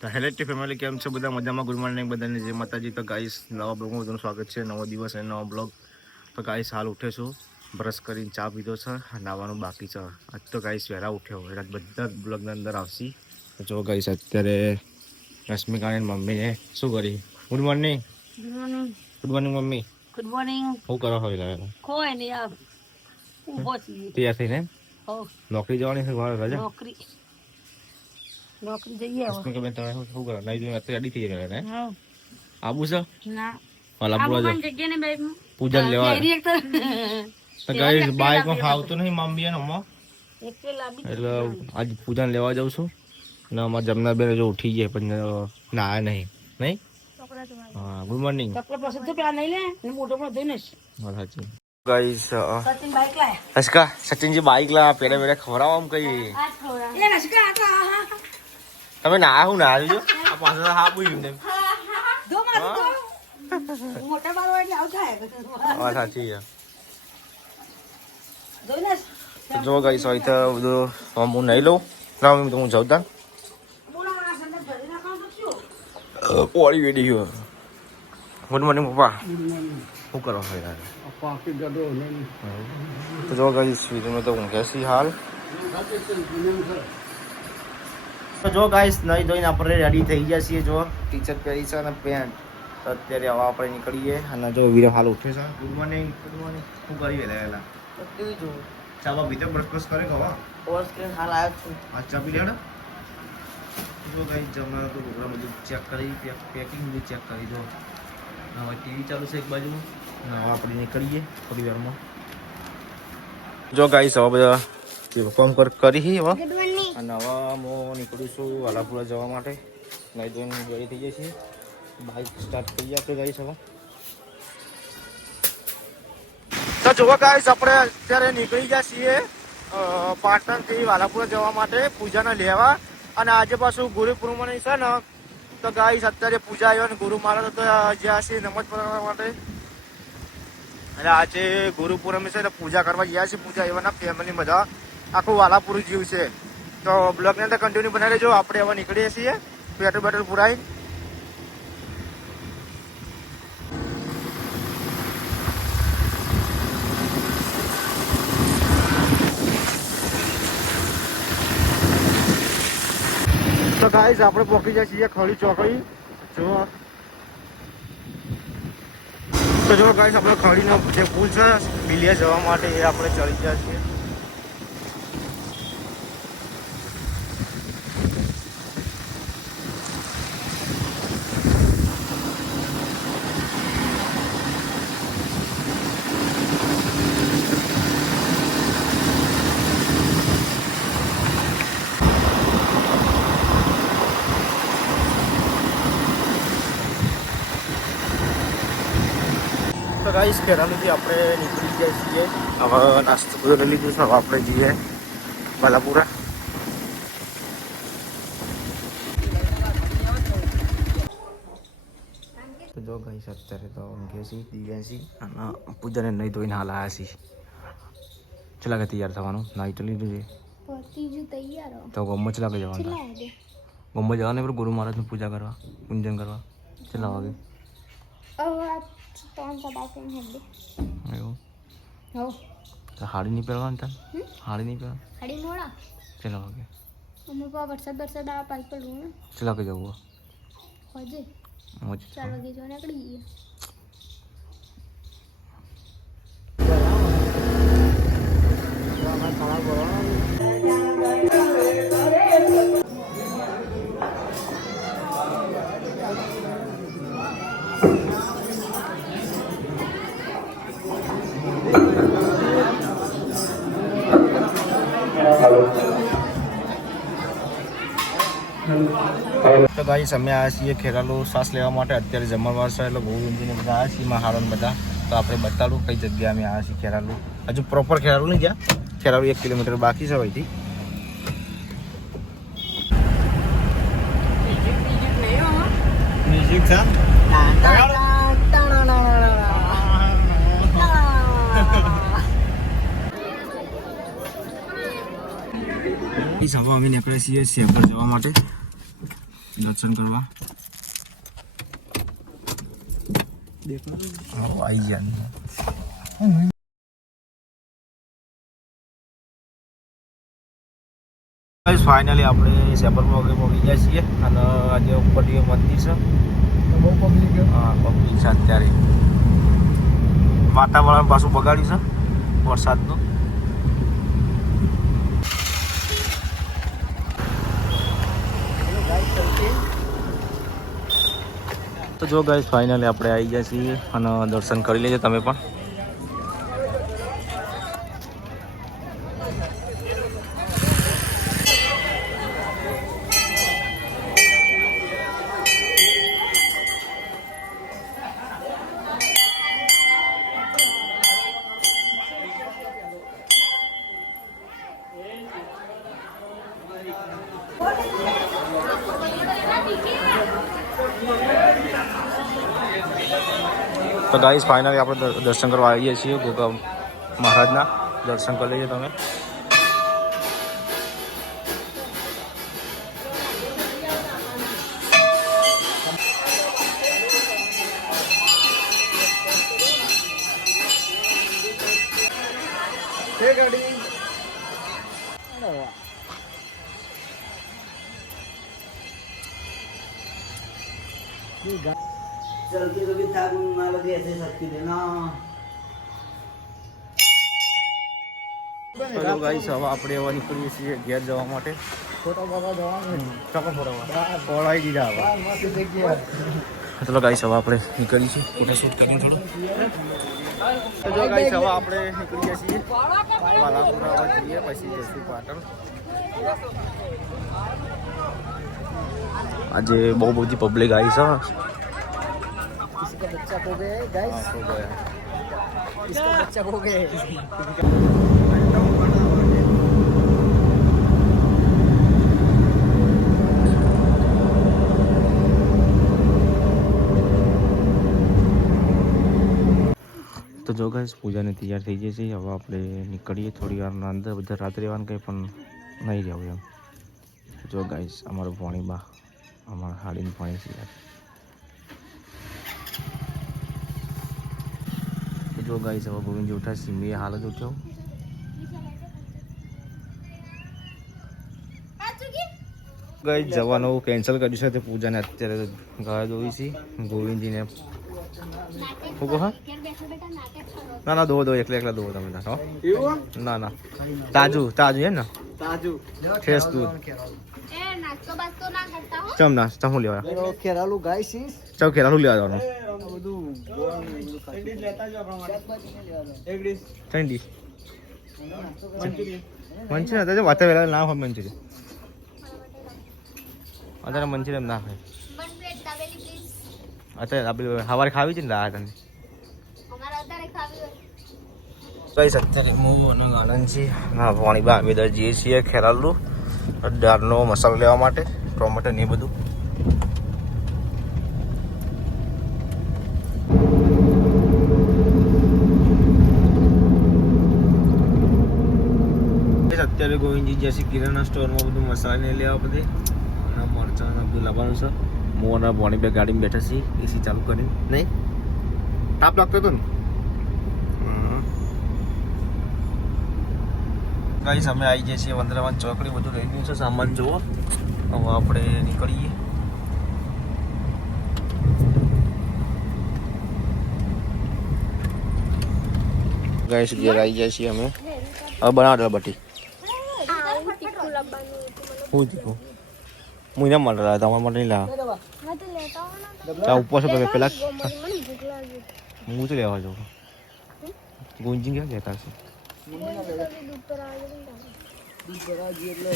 તો hello T family કેમ છે? બધા મજામાં? ગુડ મોર્નિંગ બધાને. જે માતાજી. તો ગાઈસ નવા બ્લોગમાં બધાનું સ્વાગત છે. નવો દિવસ અને નવો બ્લોગ તો ગાઈસ હાલ ઉઠે છું. બ્રશ કરીને ચા પીધો છે નાવાનું બાકી છે. આજ તો ગાઈસ વહેલા ઉઠ્યો એટલે બધા જ બ્લોગની અંદર આવશે. જો ગાઈસ અત્યારે રશ્મિકા અને મમ્મીને શું કરી? Good morning good morning good morning mummy. Good morning શું કરો હવે કોઈ નહીં આ ઊભો છીએ તૈયાર થઈને? નોકરી જવાની છે રજા? નોકરી. નોકરી જઈએ હવે બેન તમે શું શું કરો નહીં જોઈને અત્યારે રેડી થઈ ગયા ને. આબુ છે ના વાલા આ પૂરા ભગવાન જગ્યાને બે પૂજા લેવા તો ગાઈસ બાઈકમાં ફાવતું નહીં મમ્મી અમ્મા એક એટલે આજ પૂજાને લેવા જાઉં છું અને અમારા જમનાબેન જો ઉઠી ગયા પણ ના નહીં નહીં હા ગુડ મોર્નિંગ કપડાં પસંદ તો પેલા નહીં લે ને મોટો પણ ધોઈને જ. સાચી ગાઈસ સચિન બાઈક લાયા સચિનજી બાઈક લા પેલા પેલા ખવડાવવા આમ કઈ તમે ના હું ના આવજો આ પાછળ હા પૂછ્યું ને ધો માથું ધો. મોટા હોય એટલે આવું થાય હા સાચી છે જ. તો જો ગાઈસ હોય તો બધું હું નહીં લઉં ના મમ્મી તો હું જાઉં તા તો? પોળી વેડી ગયો ગુડ મોર્નિંગ પપ્પા શું કરો છો યાર તો જો ગાઈસ વિડીયોમાં તો ઊંઘે છે હાલ તો જો ગાઈસ નહીં ધોઈને આપણે રેડી થઈ ગયા છીએ જો. ટીચર પહેરી છે અને પેન્ટ તો અત્યારે હવે આપણે નીકળીએ. અને જો વીરો હાલ ઉઠે છે. ગુડ મોર્નિંગ ગુડ મોર્નિંગ શું કરી વહેલા વહેલા ચાલો ભીતર બ્રશ બ્રશ કરે છું. આ ચા પી લેડ જો ગાઈસ જમવા તો પ્રોગ્રામ બધું ચેક કરી પેકિંગ બધું ચેક કરી દો હવે ટીવી ચાલુ છે એક બાજુ. અને હવે આપણે નીકળીએ થોડી વારમાં જો ગાઈસ હવે બધા કર કરી હવે. અને હવે હું નીકળું છું વાલાપુરા જવા માટે. નહીં ધોઈને રેડી થઈ જાય છીએ બાઇક સ્ટાર્ટ કરીએ આપણે ગાઈસ હવે. તો જુઓ ગાઈસ, આપણે અત્યારે નીકળી ગયા છીએ પાટણથી વાલાપુરા જવા માટે પૂજાને લેવા. અને આજે પાછું ગુરુ પૂર્ણિમાની છે ને, તો ગાઈસ, અત્યારે પૂજા આવ્યો અને ગુરુ મહારાજ તો જ્યાં છીએ નમજ પઢાવવા માટે. એટલે આજે ગુરુપુરમ છે એટલે પૂજા કરવા ગયા છે પૂજા એવાના ફેમિલી બધા. આખું વાલાપુર જીવ છે. તો બ્લોગની અંદર કન્ટિન્યુ બનાવી લેજો. આપણે હવે નીકળીએ છીએ. પેટ્રોલ બેટ્રોલ પુરાઈ. તો ગાઈસ આપણે પહોંચી જાય છીએ ખડી ચોકડી જો. તો જો ગાઈસ આપણે ખડીનો જે પુલ છે, બિલિયા જવા માટે એ આપણે ચડી ગયા છીએ. તો ગાઈસ કેરાલીથી આપણે નીકળી ગયા છીએ હવે નાસ્તો બધો લઈ લીધું છે હવે આપણે જઈએ બાલાપુરા. જો ગાઈસ અત્યારે તો ઊંઘે છે દિવ્યાસી અને પૂજાને નહીં ધોઈને હાલ આવ્યા છીએ. ચલા કે તૈયાર થવાનું? નાઈ તો લીધું છે. તો ગમત ચલા કે જવાનું? ગમત જવાનું પર ગુરુ મહારાજની પૂજા કરવા પૂજન કરવા? ચલા વાગે? આ એવું? તો હાડી નહીં પહેરવાની તાર? હાડી નહીં પહેરવા હાડી મોડા? ચલા વાગે? અમે પા વરસાદ વરસાદ આવે પાલ પર રૂમ ચલા કે જવું? હોજે. ચાર વાગે જો નીકળી જઈએ. તો ગાઈસ અમે આ છીએ ખેરાલુ શ્વાસ લેવા માટે. અત્યારે જમણવાર છે એટલે બહુ ઊંધીને બધા આવ્યા છીએ મહારણ બધા. તો આપણે બતાડું કઈ જગ્યાએ અમે આવ્યા છીએ ખેરાલુ. હજુ પ્રોપર ખેરાલુ નહીં ગયા. ખેરાલુ એક કિલોમીટર બાકી છે અહીંથી મ્યુઝિક છે? હવે અમે નીકળે છીએ શેખર જવા માટે. દર્શન કરવા હા આવી ગયા ફાઇનલી આપણે સેપરમાં વગેરે પહોંચી ગયા છીએ અને આજે ઉપર જે મંદિર છે બહુ પબ્લિક હા પબ્લિક છે અત્યારે વાતાવરણ પાછું બગાડ્યું છે વરસાદનું તો જો ગાઈસ ફાઇનલી આપણે આવી ગયા છીએ અને દર્શન કરી લેજો તમે પણ. તો ગાઈસ ફાઇનલી આપણે દર- દર્શન કરવા આવીએ છીએ ગોગા મહારાજના. દર્શન કરી લેજો તમે. છે ગાડી चलती तो भी था मान लो कि ऐसे सकती थी ना તો જો ગાઈસ હવે આપણે એવા નીકળીએ છીએ ઘેર જવા માટે ફોટો બાબા જવાનું ચોક્કસ ફોટો પડાવી દીધા હવે મસ્ત જગ્યા ચલો ગાઈસ હવે આપણે નીકળીશું ફોટો શૂટ કરીએ થોડું તો જો ગાઈસ હવે આપણે નીકળીએ છીએ વાલાપુરા હવે જઈએ પછી જઈશું પાટણ આજે બહુ બધી પબ્લિક આવી છે इसका बच्चा खो गए गाइस હા, તો ગયા. इसका बच्चा खो गए તો જો ગાઈસ પૂજાને તૈયાર થઈ જશે હવે આપણે નીકળીએ થોડી વારના અંદર બધા રાત્રે રહેવાનું કંઈ પણ નહીં રહેવું એમ જો ગાઈસ અમારું પાણીમાં અમારા હાડીનું પાણી છે યાર જો ગાઈસ હવે ગોવિંદજી ઉઠ્યા સિમી હાલ જ ઉઠ્યો. ગઈ જવાનું કેન્સલ કર્યું છે. તે પૂજાને અત્યારે ગયા જોઈ છે. ગોવિંદજીને શું કહો હા? ના ના દો દો એકલા એકલા દો તમે ના ના ના. તાજું તાજું એમ ને? તાજુ. ફ્રેશ દૂધ. એ નાસ્તો બાસ્તો ના કરતા હો. ચમ ચમ લેવા ચમ ખેરાલું લેવા જવાનું બધું ઠંડી મંચુરિયન અત્યારે વાતા વેલા ના હોય મંચુરિયન. અત્યારે મંચુરિયન ના હોય અત્યારે આપણે સવારે ખાવી છે ને રાત તને કઈ અત્યારે હું અને આનંદ છે. ના પાણી બા અમે જઈએ છીએ ખેરાલુ. દાળનો મસાલો લેવા માટે ટોમેટો ને એ બધું. અત્યારે ગોવિંદજી જશે કિરાના સ્ટોરમાં બધું મસાલા ને લેવા બધે. અને મરચાં બધું લાવવાનું છે. હું અને પાણી બે ગાડીમાં બેઠા છીએ એસી ચાલુ કરી નહીં? તાપ લાગતો હતો ને? ગાઈસ, અમે આવી જઈએ છીએ વંદરાવન ચોકડી બધું રહી ગયું છે, સામાન જુઓ હવે આપણે નીકળીએ. ગાઈસ, ઘેર આવી જાય છીએ અમે. હવે બનાવો બટી. તીખું લાવવાનું હું દીધું હું એને મળે લાવ્યો તમારા માટે નહીં લાવ્યો હા તો લેતા હો ને ત્યાં ઉપર છે પેલા મને મને હું તો લેવા જાઉં ગુંજી ક્યાં લેતા છે દૂધ પર આવે દૂધ ભરાવા જઈએ એટલે